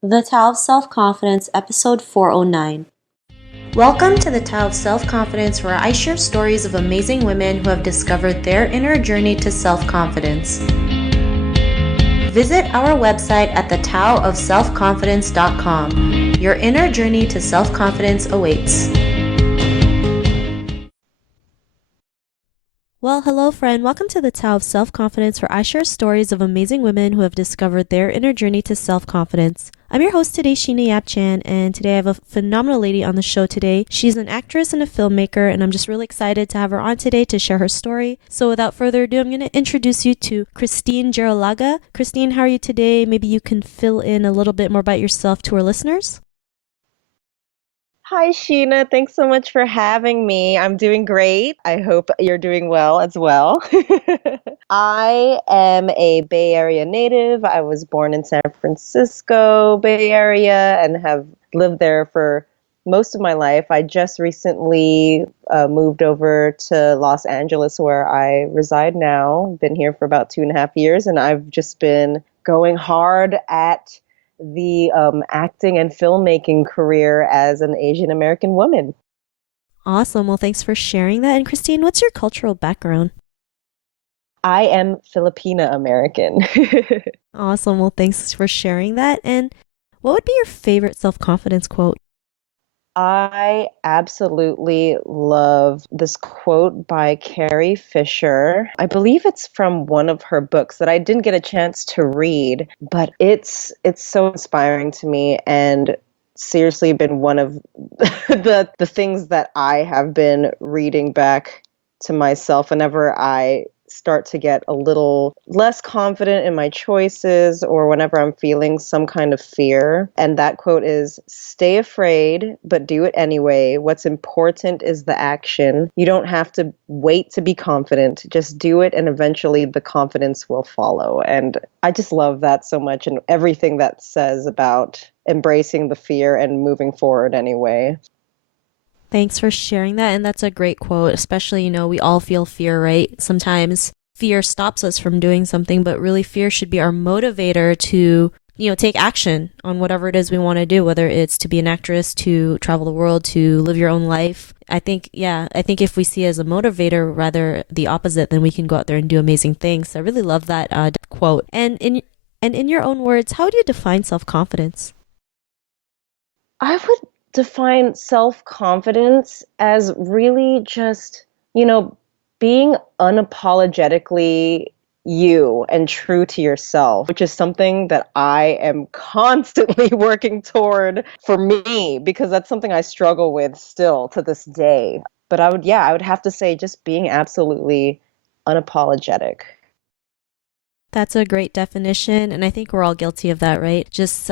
The Tao of Self-Confidence, Episode 409. Welcome to the Tao of Self-Confidence, where I share stories of amazing women who have discovered their inner journey to self-confidence. Visit our website at thetaoofselfconfidence.com. Your inner journey to self-confidence awaits. Well, hello friend. Welcome to the Tao of Self-Confidence, where I share stories of amazing women who have discovered their inner journey to self-confidence. I'm your host today, Sheena Yap-Chan, and today I have a phenomenal lady on the show today. She's an actress and a filmmaker, and I'm just really excited to have her on today to share her story. So without further ado, I'm going to introduce you to Kristine Gerolaga. Kristine, how are you today? Maybe you can fill in a little bit more about yourself to our listeners. Hi, Sheena. Thanks so much for having me. I'm doing great. I hope you're doing well as well. I am a Bay Area native. I was born in San Francisco, Bay Area, and have lived there for most of my life. I just recently moved over to Los Angeles, where I reside now. Been here for about 2.5 years, and I've just been going hard at the acting and filmmaking career as an Asian American woman. Awesome. Well, thanks for sharing that. And Kristine, what's your cultural background? I am Filipina American. Awesome. Well, thanks for sharing that. And what would be your favorite self-confidence quote? I absolutely love this quote by Carrie Fisher. I believe it's from one of her books that I didn't get a chance to read, but it's so inspiring to me and seriously been one of the things that I have been reading back to myself whenever I start to get a little less confident in my choices or whenever I'm feeling some kind of fear. And that quote is, "Stay afraid, but do it anyway. What's important is the action. You don't have to wait to be confident. Just do it, and eventually the confidence will follow." And I just love that so much, and everything that says about embracing the fear and moving forward anyway. Thanks for sharing that. And that's a great quote, especially, we all feel fear, right? Sometimes fear stops us from doing something, but really fear should be our motivator to, take action on whatever it is we want to do, whether it's to be an actress, to travel the world, to live your own life. I think if we see it as a motivator, rather the opposite, then we can go out there and do amazing things. I really love that quote. And in your own words, how do you define self-confidence? I would define self-confidence as really just, being unapologetically you and true to yourself, which is something that I am constantly working toward for me, because that's something I struggle with still to this day. But I would have to say just being absolutely unapologetic. That's a great definition, and I think we're all guilty of that, right? Just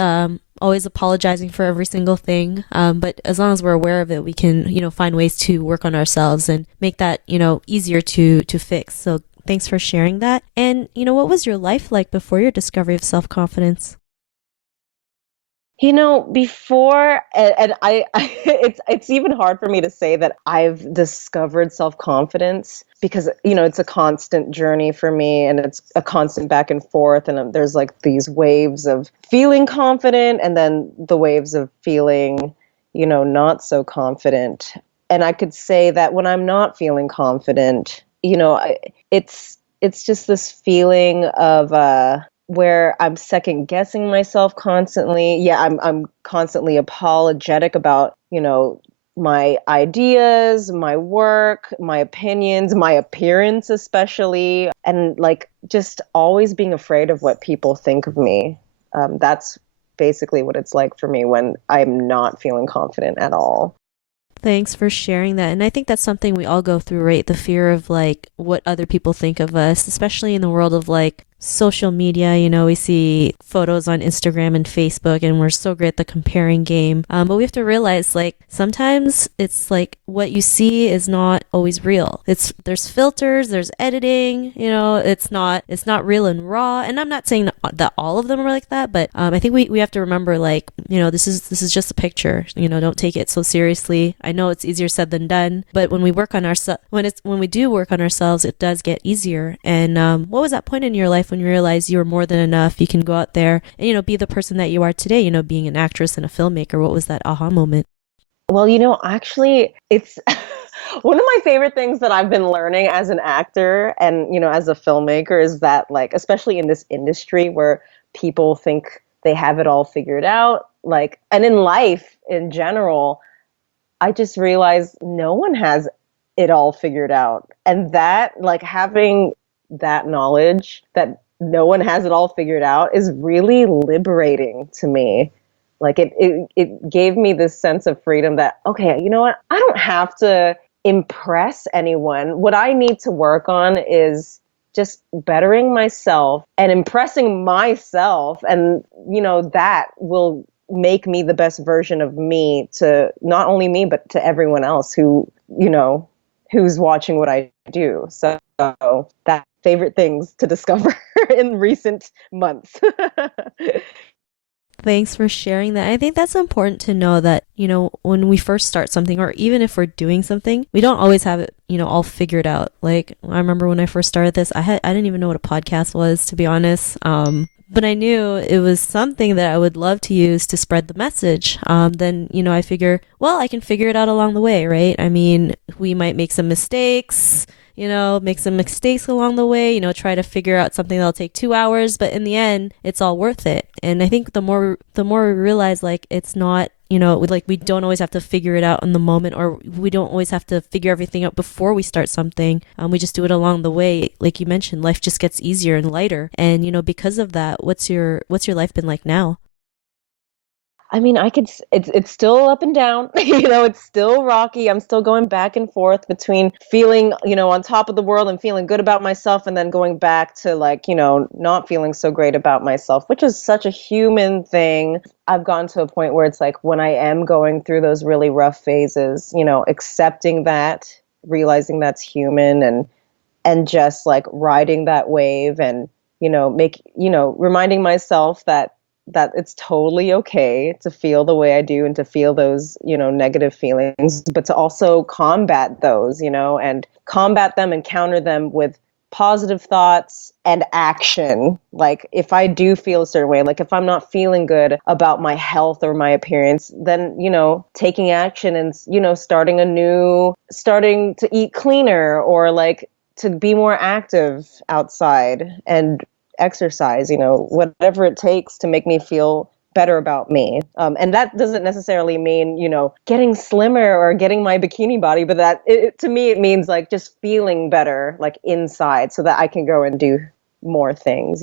always apologizing for every single thing. But as long as we're aware of it, we can, find ways to work on ourselves and make that, easier to fix. So thanks for sharing that. And, what was your life like before your discovery of self-confidence? Before, and it's even hard for me to say that I've discovered self-confidence because, it's a constant journey for me and it's a constant back and forth. And there's like these waves of feeling confident and then the waves of feeling, not so confident. And I could say that when I'm not feeling confident, it's just this feeling of, where I'm second guessing myself constantly. Yeah, I'm constantly apologetic about, my ideas, my work, my opinions, my appearance especially, and like just always being afraid of what people think of me. That's basically what it's like for me when I'm not feeling confident at all. Thanks for sharing that. And I think that's something we all go through, right? The fear of like what other people think of us, especially in the world of like social media. We see photos on Instagram and Facebook and we're so great at the comparing game. But we have to realize like sometimes it's like what you see is not always real. There's filters, there's editing, it's not real and raw. And I'm not saying that all of them are like that, but I think we have to remember like, this is just a picture, don't take it so seriously. I know it's easier said than done, but when we work on when we do work on ourselves, it does get easier. And what was that point in your life life when you realize you're more than enough. You can go out there and, be the person that you are today, being an actress and a filmmaker. What was that aha moment? Well, actually, it's one of my favorite things that I've been learning as an actor and, as a filmmaker is that, like, especially in this industry where people think they have it all figured out, like, and in life in general, I just realized no one has it all figured out. And that, like, having that knowledge that no one has it all figured out is really liberating to me. Like it gave me this sense of freedom that, okay, you know what? I don't have to impress anyone. What I need to work on is just bettering myself and impressing myself. And, that will make me the best version of me to not only me, but to everyone else who's watching what I do. So that favorite things to discover in recent months. Thanks for sharing that. I think that's important to know that, when we first start something, or even if we're doing something, we don't always have it, all figured out. Like, I remember when I first started this, I didn't even know what a podcast was, to be honest. But I knew it was something that I would love to use to spread the message. Then, I figure, well, I can figure it out along the way, right? I mean, we might make some mistakes, make some mistakes along the way, try to figure out something that'll take 2 hours, but in the end, it's all worth it. And I think the more we realize, like, it's not, we don't always have to figure it out in the moment, or we don't always have to figure everything out before we start something. We just do it along the way. Like you mentioned, life just gets easier and lighter. And, because of that, what's your life been like now? I mean, it's still up and down, it's still rocky. I'm still going back and forth between feeling, on top of the world and feeling good about myself, and then going back to, like, not feeling so great about myself, which is such a human thing. I've gotten to a point where it's like when I am going through those really rough phases, accepting that, realizing that's human, and just, like, riding that wave and, reminding myself that it's totally okay to feel the way I do and to feel those, negative feelings, but to also combat those, and combat them and counter them with positive thoughts and action. Like, if I do feel a certain way, like if I'm not feeling good about my health or my appearance, then, taking action and, starting to eat cleaner, or, like, to be more active outside and exercise, whatever it takes to make me feel better about me. And that doesn't necessarily mean, getting slimmer or getting my bikini body, but that to me, it means, like, just feeling better, like, inside, so that I can go and do more things,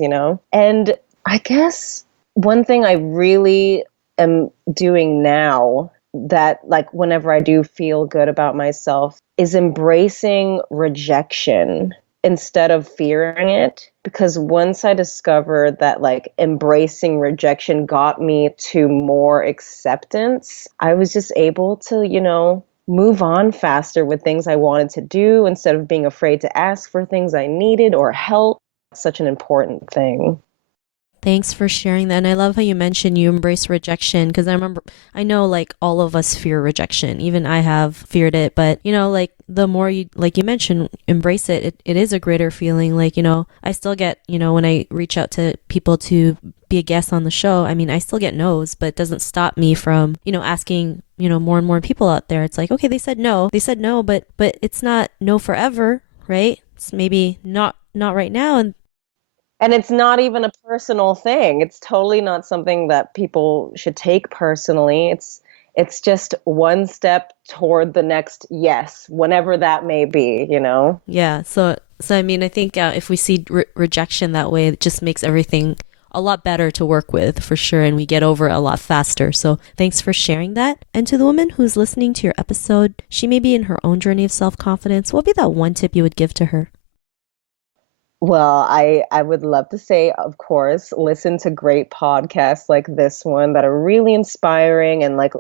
And I guess one thing I really am doing now that, like, whenever I do feel good about myself is embracing rejection instead of fearing it. Because once I discovered that, like, embracing rejection got me to more acceptance, I was just able to, move on faster with things I wanted to do instead of being afraid to ask for things I needed or help. It's such an important thing. Thanks for sharing that. And I love how you mentioned you embrace rejection, because I know, like, all of us fear rejection. Even I have feared it, but, like, the more you, like you mentioned, embrace it, it is a greater feeling. Like, I still get, when I reach out to people to be a guest on the show, I mean, I still get no's, but it doesn't stop me from, asking, more and more people out there. It's like, okay, they said no, but it's not no forever, right? It's maybe not right now. And it's not even a personal thing. It's totally not something that people should take personally. It's just one step toward the next yes, whenever that may be, Yeah. So I mean, I think if we see rejection that way, it just makes everything a lot better to work with, for sure, and we get over it a lot faster. So thanks for sharing that. And to the woman who's listening to your episode, she may be in her own journey of self-confidence. What would be that one tip you would give to her? Well, I would love to say, of course, listen to great podcasts like this one that are really inspiring, and, like,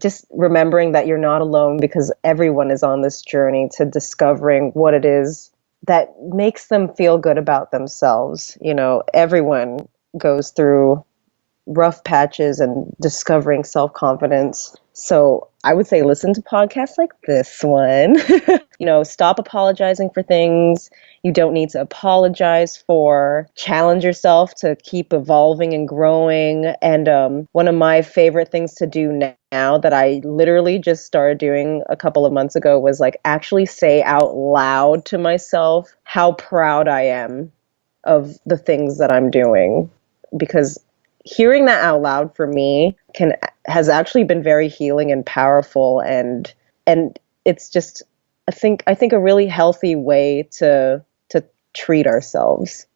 just remembering that you're not alone, because everyone is on this journey to discovering what it is that makes them feel good about themselves. Everyone goes through rough patches and discovering self-confidence. So I would say listen to podcasts like this one. Stop apologizing for things you don't need to apologize for. Challenge yourself to keep evolving and growing. And one of my favorite things to do now that I literally just started doing a couple of months ago was like actually say out loud to myself how proud I am of the things that I'm doing. Because hearing that out loud for me has actually been very healing and powerful, and it's just I think a really healthy way to treat ourselves.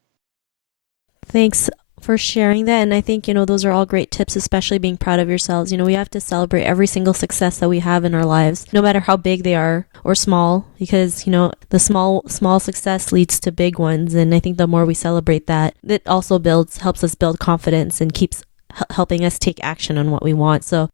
Thanks for sharing that. And I think, those are all great tips, especially being proud of yourselves. We have to celebrate every single success that we have in our lives, no matter how big they are or small, because, the small success leads to big ones. And I think the more we celebrate that, it also helps us build confidence and keeps helping us take action on what we want. So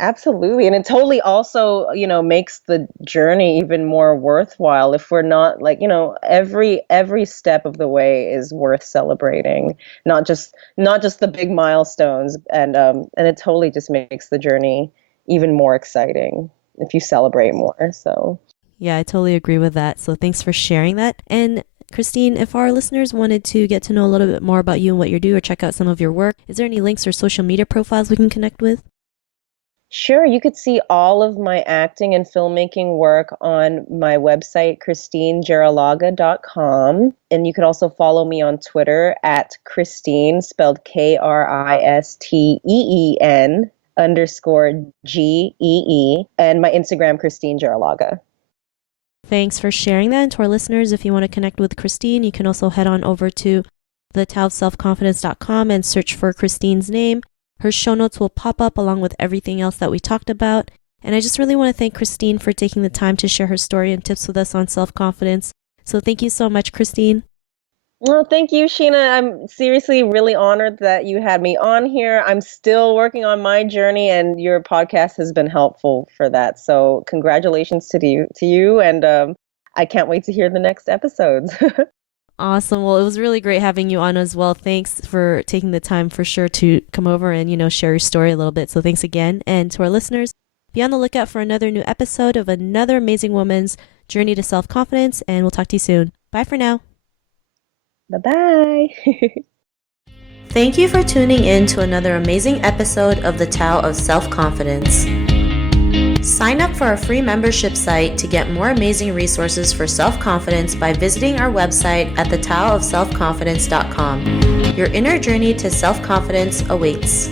absolutely. And it totally also, makes the journey even more worthwhile if we're not like, every step of the way is worth celebrating, not just the big milestones. And it totally just makes the journey even more exciting if you celebrate more. So yeah, I totally agree with that. So thanks for sharing that. And Kristine, if our listeners wanted to get to know a little bit more about you and what you do, or check out some of your work, is there any links or social media profiles we can connect with? Sure. You could see all of my acting and filmmaking work on my website, KristineGerolaga.com. And you could also follow me on Twitter at Kristine, spelled Kristen_GEE, and my Instagram, Kristine Gerolaga. Thanks for sharing that. And to our listeners, if you want to connect with Kristine, you can also head on over to thetaoofselfconfidence.com and search for Kristine's name. Her show notes will pop up along with everything else that we talked about. And I just really want to thank Kristine for taking the time to share her story and tips with us on self-confidence. So thank you so much, Kristine. Well, thank you, Sheena. I'm seriously really honored that you had me on here. I'm still working on my journey, and your podcast has been helpful for that. So congratulations to you, and I can't wait to hear the next episodes. Awesome. Well, it was really great having you on as well. Thanks for taking the time for sure to come over and, share your story a little bit. So thanks again. And to our listeners, be on the lookout for another new episode of another amazing woman's journey to self-confidence, and we'll talk to you soon. Bye for now. Bye-bye. Thank you for tuning in to another amazing episode of the Tao of Self-Confidence. Sign up for our free membership site to get more amazing resources for self-confidence by visiting our website at thetaoofselfconfidence.com. Your inner journey to self-confidence awaits.